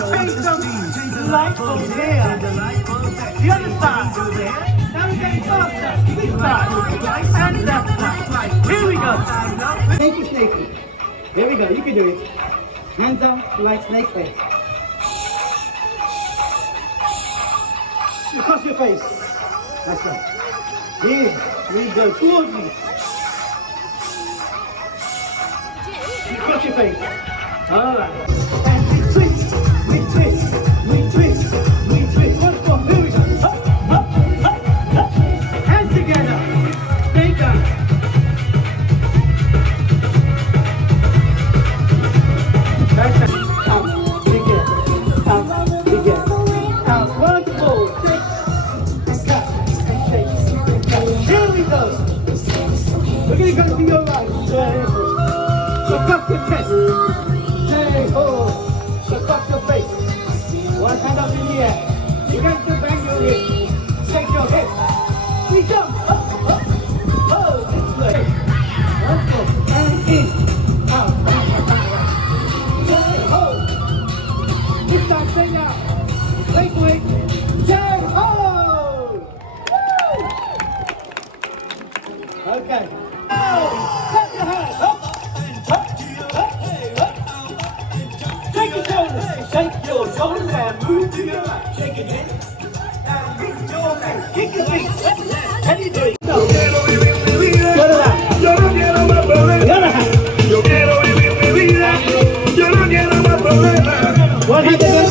gonna change some light bulbs here. The other side. Now we're getting faster. This side. And left side. Here we go. Snakey, snakey. Here we go. You can do it. Hands up like snake face. Across your face. That's right. Here we go. Towards me. Across your face. All right. And we twist. We twist. We twist. We twist. Once more. Here we go. Up, up, up, up. Hands together. Stay down. That's it. Out. Together. Out. Together. Out. Once more. Here we go. We're going to go to your right. Look up your chest. Hey, ho. Look up your face. One hand up in the air. You got to bang your wrist. Shake your hips. We jump. Up, up. Oh, this way. One more. And in. Out. Hey, ho. This time, say now. Wait, wait. Hey, ho. Okay. Oh, clap your hands. Up, up, up, up. Shake your shoulders. Shake your shoulders and move to your right. Shake it in and move your right. Kick your feet. How do you do it? Go. Go to that. The other hand. One hand to the